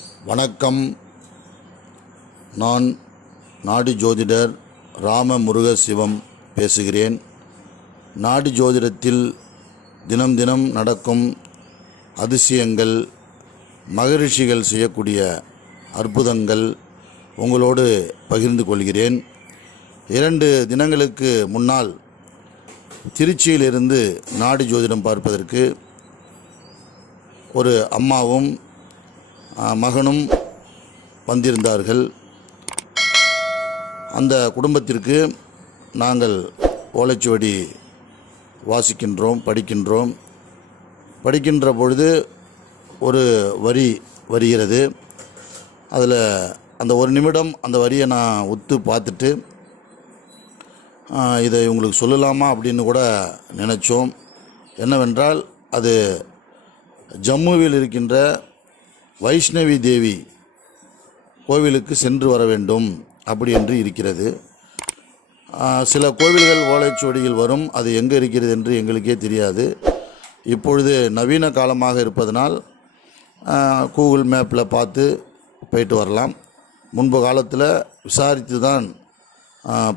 வணக்கம். நான் நாடி ஜோதிடர் ராம முருகசிவம் பேசுகிறேன். நாடி ஜோதிடத்தில் தினம் தினம் நடக்கும் அதிசயங்கள், மகரிஷிகள் செய்யக்கூடிய அற்புதங்கள் உங்களோடு பகிர்ந்து கொள்கிறேன். 2 தினங்களுக்கு முன்னால் திருச்சியிலிருந்து நாடி ஜோதிடம் பார்ப்பதற்கு ஒரு அம்மாவும் மகனும் வந்திருந்தார்கள். அந்த குடும்பத்திற்கு நாங்கள் ஓலைச்சுவடி வாசிக்கின்றோம், படிக்கின்ற பொழுது ஒரு வரி வருகிறது. அதில் அந்த ஒரு நிமிடம் அந்த வரியை நான் உத்து பார்த்துட்டு இதை உங்களுக்கு சொல்லலாமா அப்படின்னு கூட நினச்சோம். என்னவென்றால் அது ஜம்முவில் இருக்கின்ற வைஷ்ணவி தேவி கோவிலுக்கு சென்று வர வேண்டும் அப்படி என்று இருக்கிறது. சில கோவில்கள் ஓலைச்சுவடியில் வரும், அது எங்கே இருக்கிறது என்று எங்களுக்கே தெரியாது. இப்பொழுது நவீன காலமாக இருப்பதனால் கூகுள் மேப்பில் பார்த்து போயிட்டு வரலாம். முன்பு காலத்தில் விசாரித்து தான்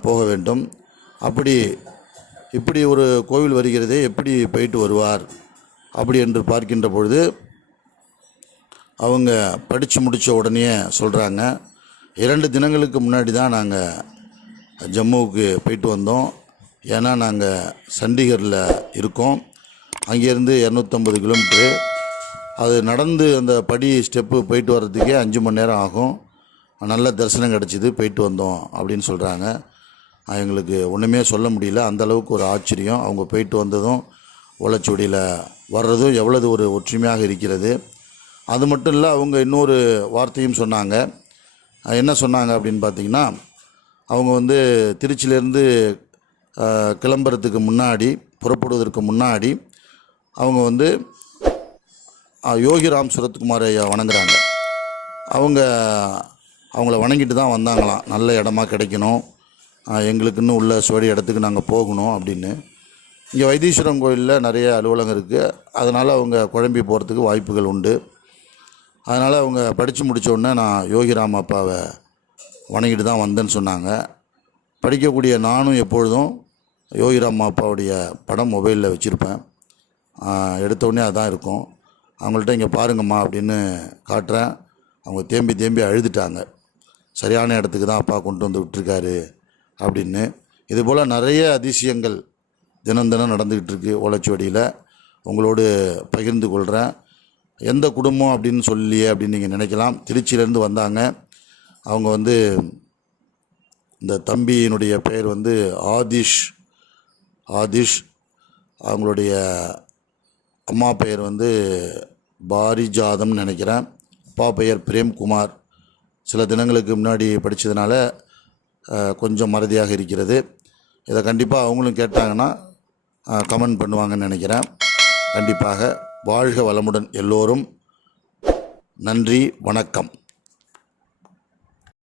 போக வேண்டும். இப்படி ஒரு கோவில் வருகிறதே, எப்படி போயிட்டு வருவார் அப்படி என்று பார்க்கின்ற பொழுது அவங்க படித்து முடித்த உடனே சொல்கிறாங்க, 2 தினங்களுக்கு முன்னாடி தான் நாங்கள் ஜம்முவுக்கு போயிட்டு வந்தோம். ஏன்னா நாங்கள் சண்டிகரில் இருக்கோம். அங்கேருந்து 250 கிலோமீட்ரு. அது நடந்து அந்த படி ஸ்டெப்பு போயிட்டு வர்றதுக்கே 5 மணி நேரம் ஆகும். நல்ல தரிசனம் கிடச்சிது, போயிட்டு வந்தோம் அப்படின்னு சொல்கிறாங்க. எங்களுக்கு ஒன்றுமே சொல்ல முடியல. அந்தளவுக்கு ஒரு ஆச்சரியம். அவங்க போயிட்டு வந்ததும் ஓலைச்சுவடியில் வர்றதும் எவ்வளவு ஒரு ஒற்றுமையாக இருக்கிறது. அது மட்டும் இல்லை, அவங்க இன்னொரு வார்த்தையும் சொன்னாங்க. என்ன சொன்னாங்க அப்படின்னு பார்த்திங்கன்னா, அவங்க திருச்சியிலேருந்து கிளம்புறதுக்கு முன்னாடி, புறப்படுவதற்கு முன்னாடி அவங்க யோகிராம் சுரத்குமார் ஐயா வணங்குறாங்க. அவங்கள வணங்கிட்டு தான் வந்தாங்களாம். நல்ல இடமா கிடைக்கணும், எங்களுக்குன்னு உள்ள சுவடி இடத்துக்கு நாங்கள் போகணும் அப்படின்னு. இங்கே வைத்தீஸ்வரம் கோயிலில் நிறைய அலுவலகம் இருக்குது. அதனால் அவங்க குழம்பி போகிறதுக்கு வாய்ப்புகள் உண்டு. அதனால் அவங்க படித்து முடித்த உடனே நான் யோகிராம் அப்பாவை வணங்கிட்டு தான் வந்தேன்னு சொன்னாங்க. படிக்கக்கூடிய நானும் எப்பொழுதும் யோகிராம் அப்பாவுடைய படம் மொபைலில் வச்சுருப்பேன். எடுத்தோடனே அதான் இருக்கும். அவங்கள்ட்ட இங்கே பாருங்கம்மா அப்படின்னு காட்டுறேன். அவங்க தேம்பி அழுதுட்டாங்க. சரியான இடத்துக்கு தான் அப்பா கொண்டு வந்து விட்டுருக்காரு அப்படின்னு. இதுபோல் நிறைய அதிசயங்கள் தினம் நடந்துக்கிட்டு இருக்குது ஓலைச்சுவடியில். உங்களோடு பகிர்ந்து கொள்கிறேன். எந்த குடும்பம் அப்படின்னு சொல்லியே அப்படின்னு நீங்கள் நினைக்கலாம். திருச்சியிலேருந்து வந்தாங்க. அவங்க இந்த தம்பியினுடைய பெயர் ஆதிஷ். அவங்களுடைய அம்மா பெயர் பாரிஜாதம்னு நினைக்கிறேன். அப்பா பெயர் பிரேம்குமார். சில தினங்களுக்கு முன்னாடி படித்ததுனால கொஞ்சம் மறதியாக இருக்கிறது. இதை கண்டிப்பாக அவங்களும் கேட்டாங்கன்னா கமெண்ட் பண்ணுவாங்கன்னு நினைக்கிறேன். கண்டிப்பாக வாழ்க வளமுடன் எல்லோரும். நன்றி, வணக்கம்.